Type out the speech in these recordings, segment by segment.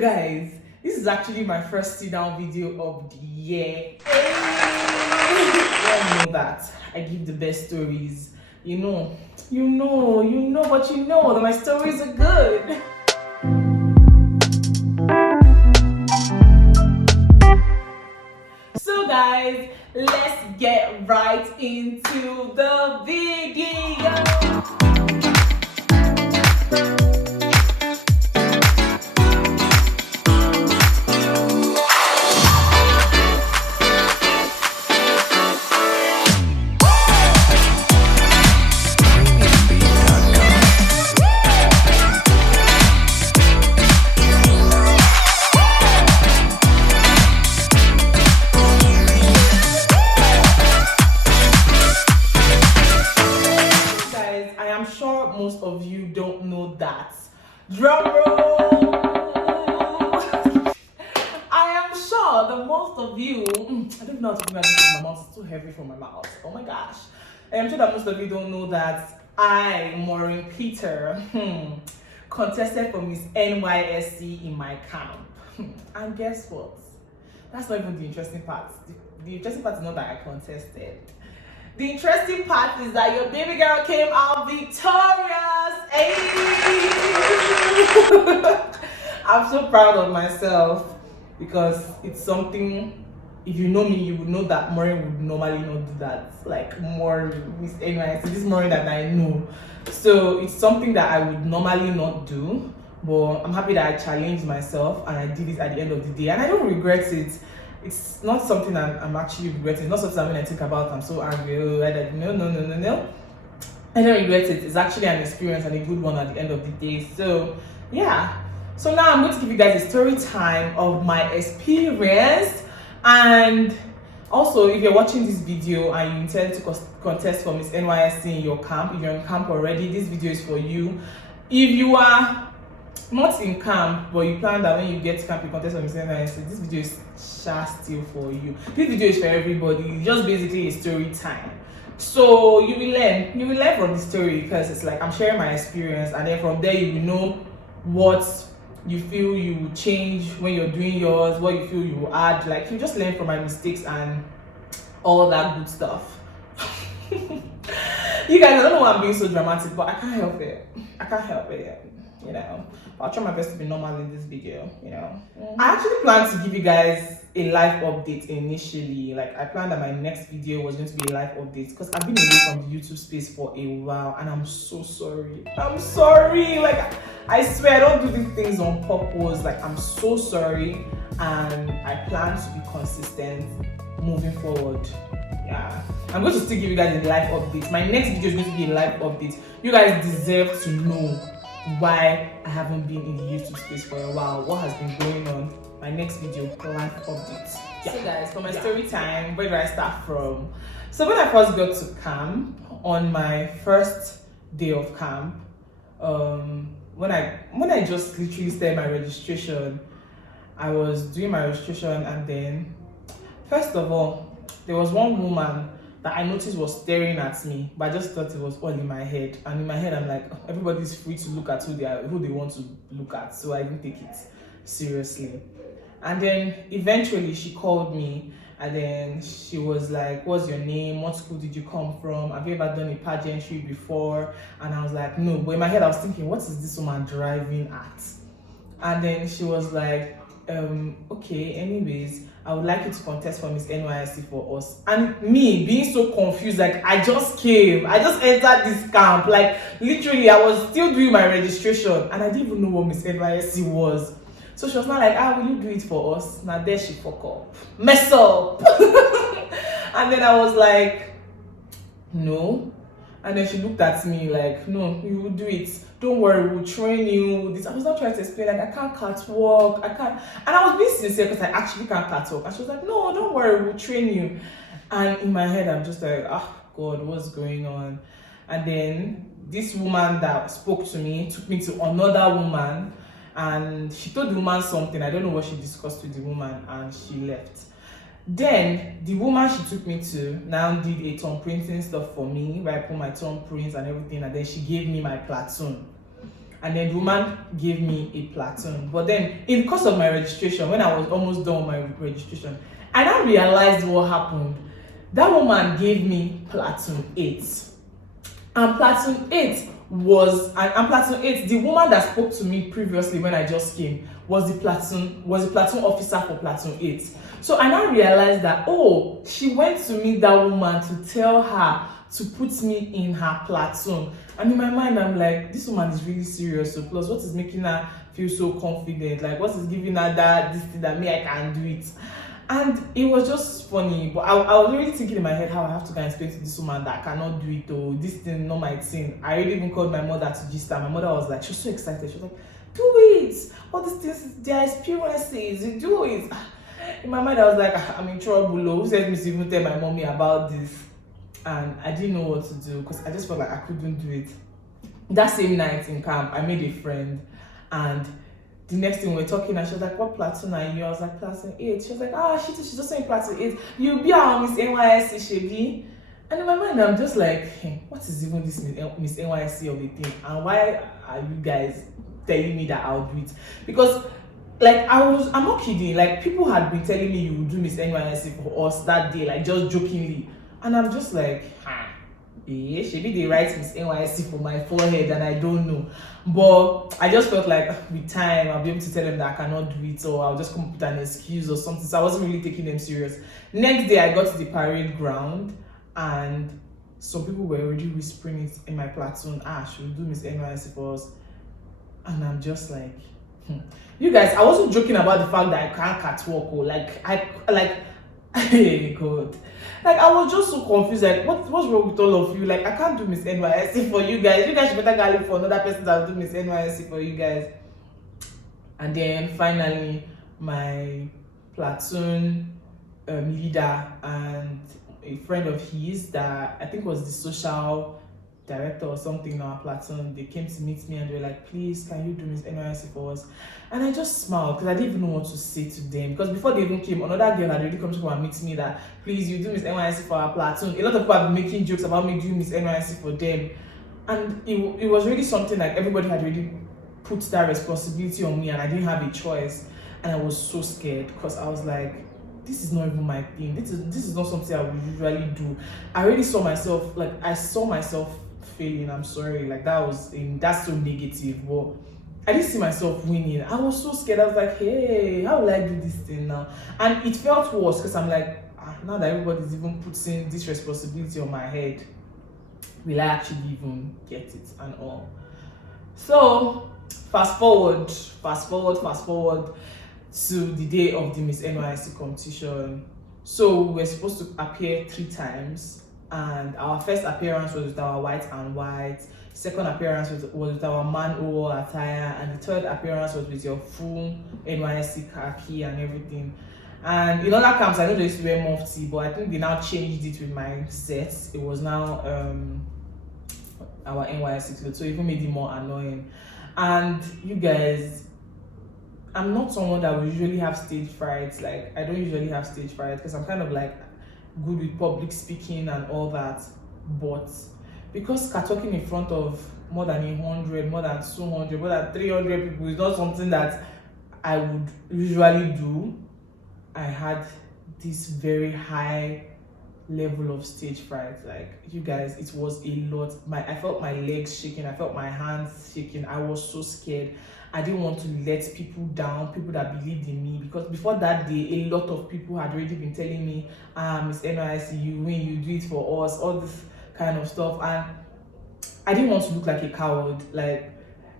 guys, this is actually my first sit down video of the year. You all know that I give the best stories. You know that my stories are good. So guys, let's get right into the video. Most of you don't know that. Drum roll! I am sure that most of you, I don't know how to do that because my mouth is too heavy for my mouth. Oh my gosh. I am sure that most of you don't know that I, Maureen Peter, contested for Miss Nysc in my camp. And guess what? That's not even the interesting part. The interesting part is not that I contested. The interesting part is that your baby girl came out victorious. Hey! I'm so proud of myself because it's something, if you know me, you would know that Maureen would normally not do that. Like more Miss NYC, this Maureen that I know. So it's something that I would normally not do, but I'm happy that I challenged myself and I did it at the end of the day. And I don't regret it. It's not something I'm actually regretting. It's not something when I think about I'm so angry. No. I don't regret it. It's actually an experience and a good one at the end of the day. So yeah. So now I'm going to give you guys a story time of my experience. And also, if you're watching this video and you intend to contest for Miss Nysc in your camp, if you're in camp already, this video is for you. If you are not in camp, but you plan that when you get to camp, you contest for Miss Nysc, this video is still for you. This video is for everybody. It's just basically a story time. So you will learn from the story because it's like I'm sharing my experience, and then from there you will know what you feel you will change when you're doing yours, what you feel you will add. Like you just learn from my mistakes and all that good stuff. You guys, I don't know why I'm being so dramatic, but I can't help it. You know, I'll try my best to be normal in this video, you know. I actually planned to give you guys a live update initially. Like I planned that my next video was going to be a live update because I've been away from the YouTube space for a while and I'm so sorry. I'm sorry. Like I swear I don't do these things on purpose. Like I'm so sorry, and I plan to be consistent moving forward. Yeah, I'm going to still give you guys a live update. My next video is going to be a live update. You guys deserve to know why I haven't been in the YouTube space for a while, what has been going on. My next video, live updates. Yeah. So guys, for my story time, where do I start from? So when I first got to camp, on my first day of camp, when I just literally started my registration, I was doing my registration, and then first of all, there was one woman that I noticed was staring at me, but I just thought it was all in my head. And in my head, I'm like, everybody's free to look at who they want to look at. So I didn't take it seriously. And then eventually she called me, and then she was like, what's your name? What school did you come from? Have you ever done a pageantry before? And I was like, no. But in my head, I was thinking, what is this woman driving at? And then she was like, okay, anyways, I would like you to contest for Miss Nysc for us. And me being so confused, like I just entered this camp, like literally I was still doing my registration and I didn't even know what Miss Nysc was. So she was not like, will you do it for us? Now there she fuck up, mess up. And then I was like, no. And then she looked at me like, no, you will do it. Don't worry, we'll train you. I was not trying to explain, like, I can't catwalk, I can't. And I was being sincere because I actually can't catwalk. And she was like, no, don't worry, we'll train you. And in my head, I'm just like, God, what's going on? And then this woman that spoke to me took me to another woman, and she told the woman something. I don't know what she discussed with the woman, and she left. Then the woman she took me to now did a thumb printing stuff for me, where I put my thumb prints and everything, and then she gave me my platoon. and then the woman gave me a platoon. But then in the course of my registration, when I was almost done with my registration, I now realized what happened. That woman gave me platoon 8, and platoon 8 and platoon 8, the woman that spoke to me previously when I just came was the platoon officer for platoon 8. So I now realized that, oh, she went to meet that woman to tell her to put me in her platoon. And in my mind, I'm like, this woman is really serious. So plus, what is making her feel so confident? Like, what is giving her this thing that me, I can do it? And it was just funny. But I was really thinking in my head how I have to go and explain to this woman that I cannot do it, or this thing not my thing. I really even called my mother to gist her. My mother was like, she was so excited. She was like, do it. All these things, their experiences, you do it. In my mind, I was like, I'm in trouble. Who said me to even tell my mommy about this? And I didn't know what to do because I just felt like I couldn't do it. That same night in camp, I made a friend, and the next thing we were talking, and she was like, what platoon are you? I was like, platoon 8. She was like, she's also in platoon 8. You'll be our Miss NYSC, Shebi. And in my mind, I'm just like, hey, what is even this Miss NYSC of the thing? And why are you guys telling me that I'll do it? Because like I'm not kidding, like people had been telling me you would do Miss NYSC for us that day, like just jokingly. And I'm just like, yeah, maybe they write Miss NYSC for my forehead and I don't know. But I just felt like with time I'll be able to tell them that I cannot do it, or I'll just come up with an excuse or something. So I wasn't really taking them serious. Next day I got to the parade ground and some people were already whispering it in my platoon, should we do Miss NYSC for us? And I'm just like, you guys, I wasn't joking about the fact that I can't catwalk, or hey God, like I was just so confused, like what's wrong with all of you? Like I can't do Miss NYSC for you guys. You guys should better go look for another person that will do Miss NYSC for you guys. And then finally my platoon leader and a friend of his that I think was the social director or something in our platoon, they came to meet me and they were like, please, can you do Miss NYSC for us? And I just smiled because I didn't even know what to say to them, because before they even came, another girl had already come to come and meet me that, please, you do Miss NYSC for our platoon. A lot of people have been making jokes about me doing Miss NYSC for them, and it was really something like everybody had already put that responsibility on me and I didn't have a choice. And I was so scared because I was like, this is not even my thing. This is not something I would usually do. I already saw myself, like I saw myself failing. I'm sorry, like that's so negative, but I didn't see myself winning. I was so scared. I was like, hey, how will I do this thing now? And it felt worse because I'm like, now that everybody's even putting this responsibility on my head, will I actually even get it and all? So fast forward to the day of the Miss NYSC competition. So we were supposed to appear 3 times, and our first appearance was with our white and white, second appearance was with our man overall attire, and the third appearance was with your full NYSC khaki and everything. And in other camps, I know they used to wear mufti, but I think they now changed it with my sets. It was now our NYSC clothes, so it even made it more annoying. And you guys, I'm not someone that will usually have stage fright. Like I don't usually have stage fright because I'm kind of like good with public speaking and all that. But because talking in front of more than 100, more than 200, more than 300 people is not something that I would usually do, I had this very high level of stage fright. Like you guys, it was a lot. I felt my legs shaking, I felt my hands shaking. I was so scared. I didn't want to let people down, people that believed in me, because before that day, a lot of people had already been telling me, Miss NYSC, you win, you do it for us, all this kind of stuff. And I didn't want to look like a coward. Like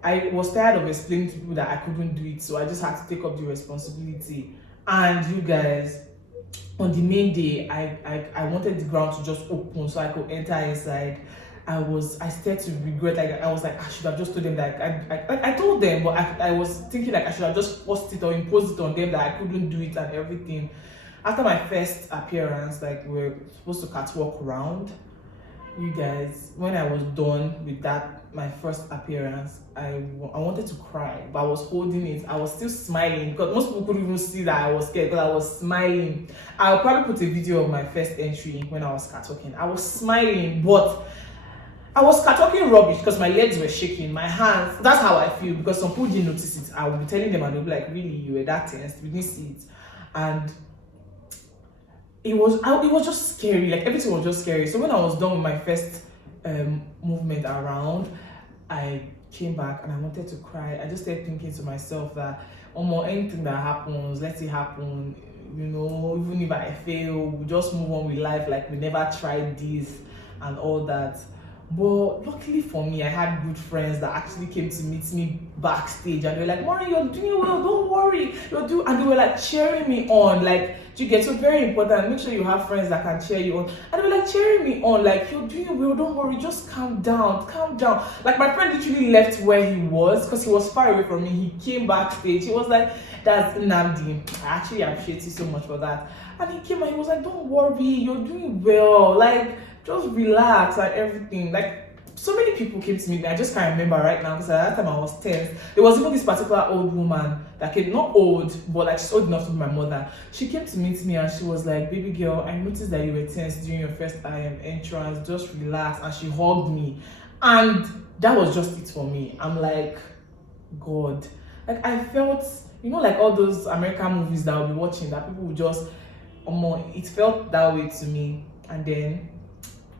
I was tired of explaining to people that I couldn't do it, so I just had to take up the responsibility. And you guys, on the main day, I wanted the ground to just open so I could enter inside. I started to regret. Like I was like, I should have just told them that I told them, but I was thinking like I should have just forced it or imposed it on them that I couldn't do it and everything. After my first appearance, like we were supposed to catwalk around. You guys, when I was done with that, my first appearance, I wanted to cry, but I was holding it. I was still smiling because most people couldn't even see that I was scared because I was smiling. I'll probably put a video of my first entry when I was catwalking. I was smiling, but I was talking rubbish because my legs were shaking, my hands. That's how I feel, because some people didn't notice it. I would be telling them and they'll be like, really, you were that tense, we didn't see it. And it was just scary, like everything was just scary. So when I was done with my first movement around, I came back and I wanted to cry. I just started thinking to myself that anything that happens, let it happen, even if I fail, we just move on with life like we never tried this and all that. But luckily for me, I had good friends that actually came to meet me backstage and they were like, Mari, you're doing well, don't worry, and they were like cheering me on. Like, do you get? So very important, make sure you have friends that can cheer you on. And they were like cheering me on, like, you're doing well, don't worry, just calm down. Like, my friend literally left where he was because he was far away from me. He came backstage, he was like, that's Nnamdi, I actually appreciate you so much for that. And he came and he was like, don't worry, you're doing well, like, just relax, like everything. Like, so many people came to meet me. I just can't remember right now because at that time I was 10. There was even this particular old woman that came, not old, but like she's old enough to be my mother. She came to meet me and she was like, baby girl, I noticed that you were tense during your first entrance. Just relax. And she hugged me. And that was just it for me. I'm like, God. Like, I felt, like all those American movies that I'll be watching, that people would just, it felt that way to me. And then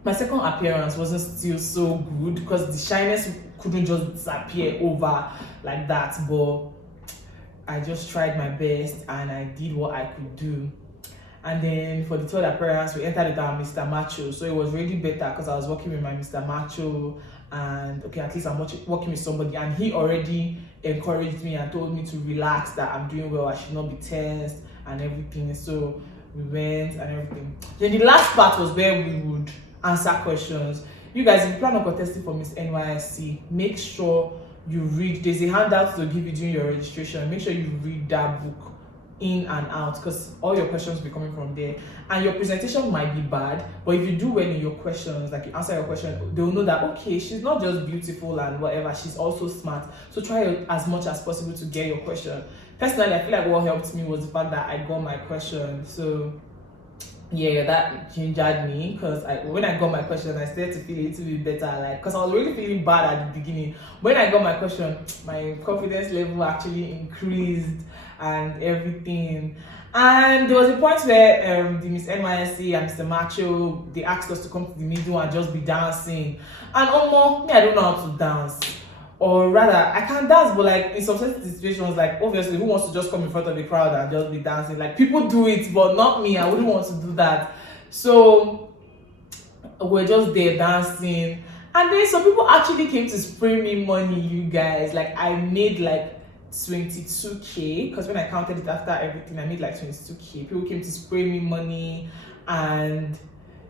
my second appearance wasn't still so good because the shyness couldn't just disappear over like that. But I just tried my best and I did what I could do. And then for the third appearance, we entered with our Mr. Macho. So it was really better because I was working with my Mr. Macho, and okay, at least I'm working with somebody, and he already encouraged me and told me to relax, that I'm doing well, I should not be tensed and everything. So we went and everything. Then the last part was where we would answer questions. You guys, if you plan on contesting for Miss Nysc, make sure you read. There's a handout to give you during your registration. Make sure you read that book in and out, because all your questions will be coming from there. And your presentation might be bad, but if you do well in your questions, like you answer your question, they'll know that okay, she's not just beautiful and whatever, she's also smart. So try as much as possible to get your question. Personally, I feel like what helped me was the fact that I got my question. So yeah, that gingered me, because when I got my question, I started to feel a little bit better, like, because I was really feeling bad at the beginning. When I got my question, my confidence level actually increased and everything. And there was a point where the Miss Nysc and Mr. Macho, they asked us to come to the middle and just be dancing. And me, I don't know how to dance. Or rather, I can dance, but like in some certain situations, like obviously, who wants to just come in front of a crowd and just be dancing? Like, people do it, but not me. I wouldn't want to do that. So we're just there dancing, and then some people actually came to spray me money. You guys, like, I made like 22k, because when I counted it after everything, I made like 22k. People came to spray me money, and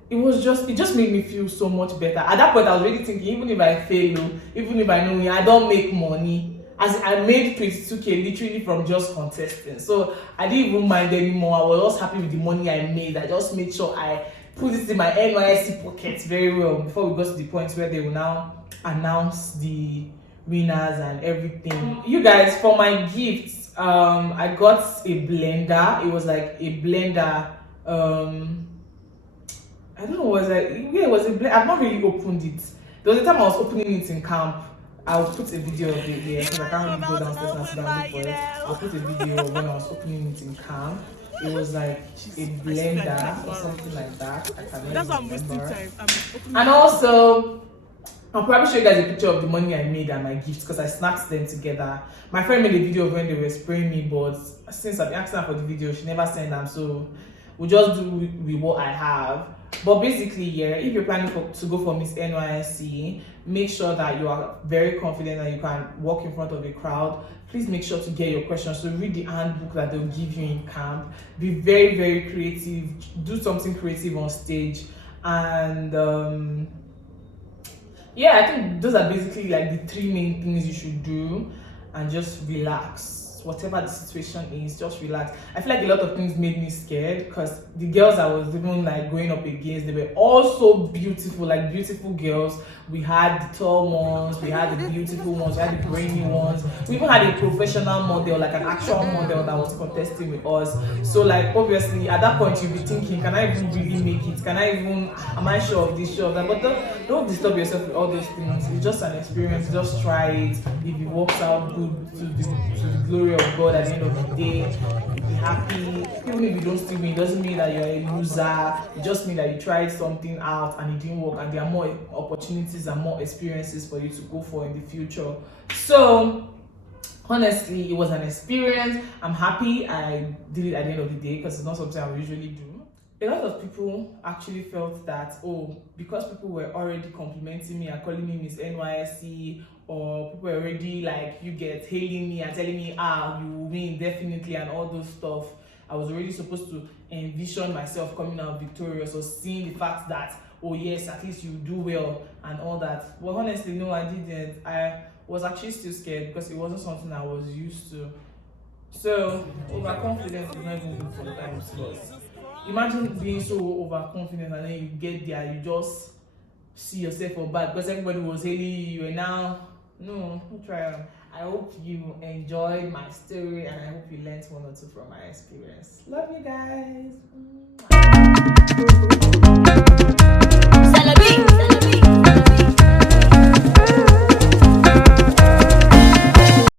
it just made me feel so much better. At that point, I was really thinking, even if I fail, even if I know I don't make money, as I made 22k literally from just contesting. So I didn't even mind anymore. I was just happy with the money I made. I just made sure I put it in my Nysc pocket very well before we got to the point where they will now announce the winners and everything. You guys, for my gifts, I got a blender. It was like a blender. I don't know, was like, yeah, it was a blender. I've not really opened it. There was a time I was opening it in camp. I'll put a video of it here because I can't really go downstairs and sit down and look for it. I'll put a video of when I was opening it in camp. It was like a blender or something like that. I can't That's why I'm remember. wasting time. And also, I'll probably show you guys a picture of the money I made and my gifts, because I snapped them together. My friend made a video of when they were spraying me, but since I've been asking her for the video, she never sent them, so we'll just do with what I have. But basically, yeah, if you're planning to go for Miss Nysc, make sure that you are very confident that you can walk in front of a crowd. Please make sure to get your questions. So read the handbook that they'll give you in camp. Be very, very creative. Do something creative on stage. And yeah, I think those are basically like the three main things you should do, and just relax. whatever the situation is, just relax. I feel like a lot of things made me scared because the girls I was even like going up against, they were all so beautiful, like beautiful girls. We had the tall ones, we had the beautiful ones, we had the brainy ones. We even had a professional model, like an actual model that was contesting with us. So like obviously at that point you'll be thinking, can I even really make it? Am I sure of this, sure of that? But don't disturb yourself with all those things. It's just an experience. Just try it. If it works out good to the glory of God at the end of the day, you'll be happy. Even if you don't still win, it doesn't mean that you're a loser. It just means that you tried something out and it didn't work, and there are more opportunities and more experiences for you to go for in the future. So honestly, it was an experience. I'm happy I did it at the end of the day because it's not something I would usually do. A lot of people actually felt that, oh, because people were already complimenting me and calling me Miss NYSC, or people were already like, you get hailing me and telling me, you will win definitely and all those stuff, I was already supposed to envision myself coming out victorious, or seeing the fact that, oh yes, at least you do well and all that. But honestly, no, I didn't. I was actually still scared because it wasn't something I was used to. So overconfidence is not even good sometimes, because imagine being so overconfident and then you get there, you just see yourself for bad because everybody was hailing you, and now no try. I hope you enjoyed my story and I hope you learned one or two from my experience. Love you guys.